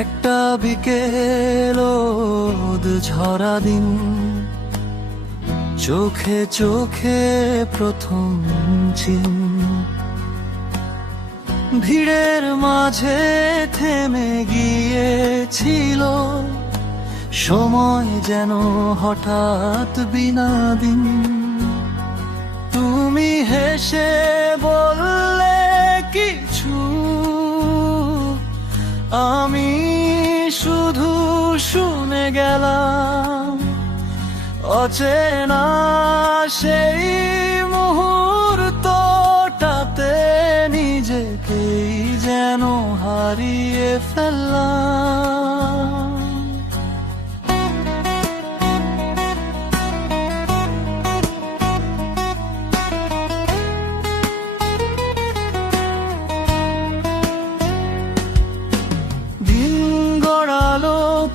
একটা বিকেল রোদ ঝরা দিন, চোখে চোখে প্রথম চিন, ভিড়ের মাঝে থেমে গিয়েছিল সময় যেন হঠাৎ বিনাদিন। তুমি হেসে বললে কিছু, আমি শুধু শুনে গেলাম। অচেনা সেই মুহূর্তটাতে নিজেকেই যেন হারিয়ে ফেললাম।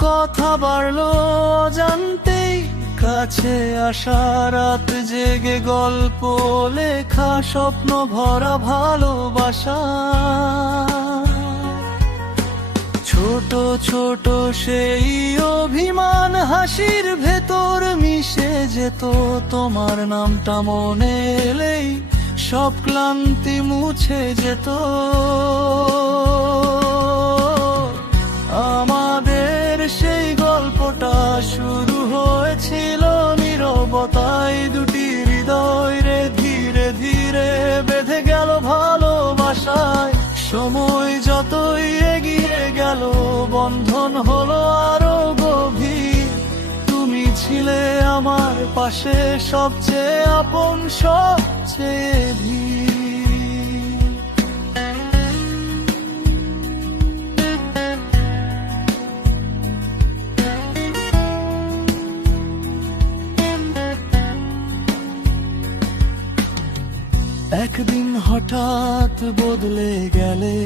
কথা বাড়লো জানতেই, কাছে আসা রাত জেগে গল্প লেখা, স্বপ্ন ভরা ভালোবাসা। ছোট ছোট সেই অভিমান হাসির ভেতর মিশে যেত, তোমার নামটা মনে এলেই সব ক্লান্তি মুছে যেত। আমাদের সেই গল্পটা শুরু হয়েছিল নীরবতায়, দুটি হৃদয় রে ধীরে ধীরে বেঁধে গেল ভালোবাসায়। সময় যতই এগিয়ে গেল বন্ধন হলো আরো গভীর। তুমি ছিলে আমার পাশে সবচেয়ে আপন, সবচেয়ে ধীর। একদিন হঠাৎ বদলে গেলে,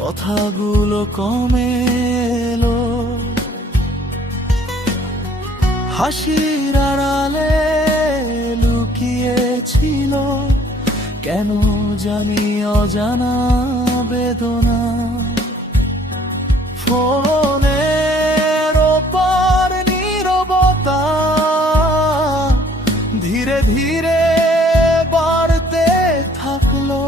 কথাগুলো কমে এলো, হাসির আড়ালে লুকিয়েছিল কেন জানি অজানা বেদনা। ফোনের ওপর নীরবতা ধীরে ধীরে বাড়তে থাকলো,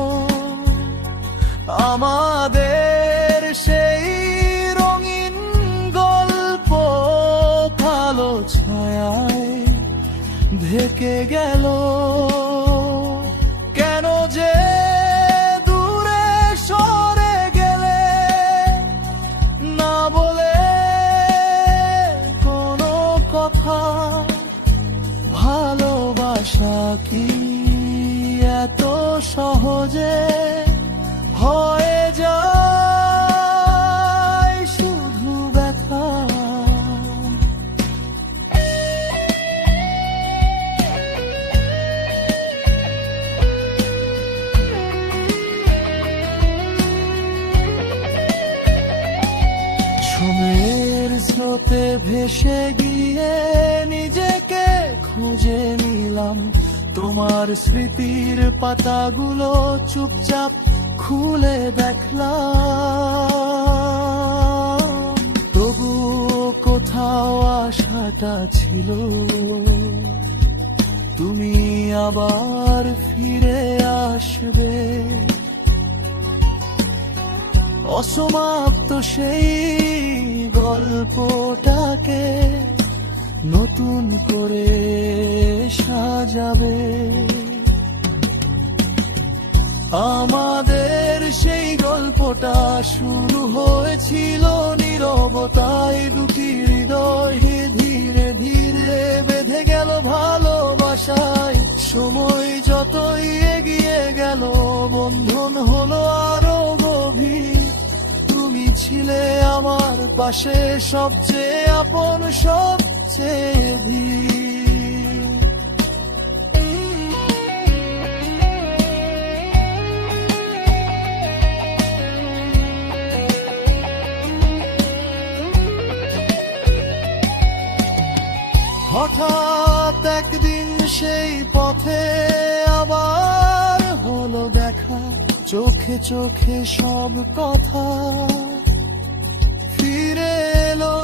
আমাদের সেই রঙিন গল্প কালো ছায়ায় ঢেকে গেল। কেন যে দূরে সরে গেলে, না বলে কোনো কথা। ভালোবাসা কি এত সহজে হয়ে যায় শুধু ব্যথা? সময়ের স্রোতে ভেসে গিয়ে নিজেকে খুঁজে নিলাম, তোমার স্মৃতির পাতাগুলো চুপচাপ খুলে দেখলাম। তবুও কোথাও আশাটা ছিল, তুমি আবার ফিরে আসবে। অসমাপ্ত সেই গল্পটাকে নতুন করে সাজাবে। আমাদের সেই গল্পটা শুরু হয়েছিল নীরবতায়, দুটি হৃদয় ধীরে ধীরে বেঁধে গেল ভালোবাসায়। সময় যতই এগিয়ে গেল বন্ধন হলো আরো গভীর। তুমি ছিলে আমার পাশে সবচেয়ে আপন, সবচেয়ে ধীর। হঠাৎ একদিন সেই পথে আবার হলো দেখা, চোখে চোখে চোখে সব কথা ফিরে এলো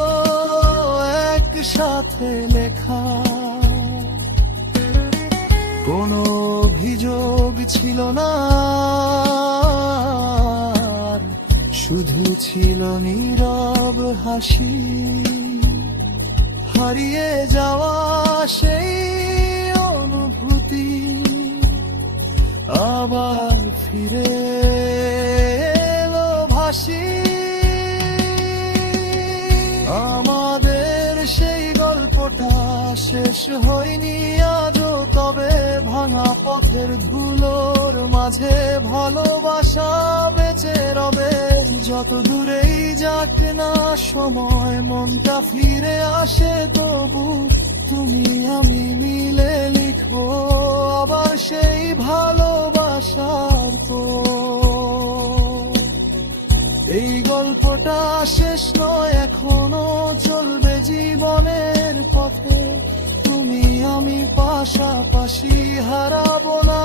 একসাথে লেখা। কোনো অভিযোগ ছিল না, শুধু ছিল নীরব হাসি। হারিয়ে যাওয়া সেই অনুভূতি আবার ফিরে এলো ভাসি। আমাদের সেই গল্পটা শেষ হয়নি আজও, তবে ভাঙা পথের ধুলোর মাঝে ভালোবাসা বেঁচে রবে। যত দূরেই যাক না সময়, মনটা ফিরে আসে তবু তুমি আমি মিলে লিখবো আবার সেই ভালোবাসার তো। এই গল্পটা শেষ নয়, এখনো চলবে জীবনের পথে। তুমি আমি পাশাপাশি, হারাবো না।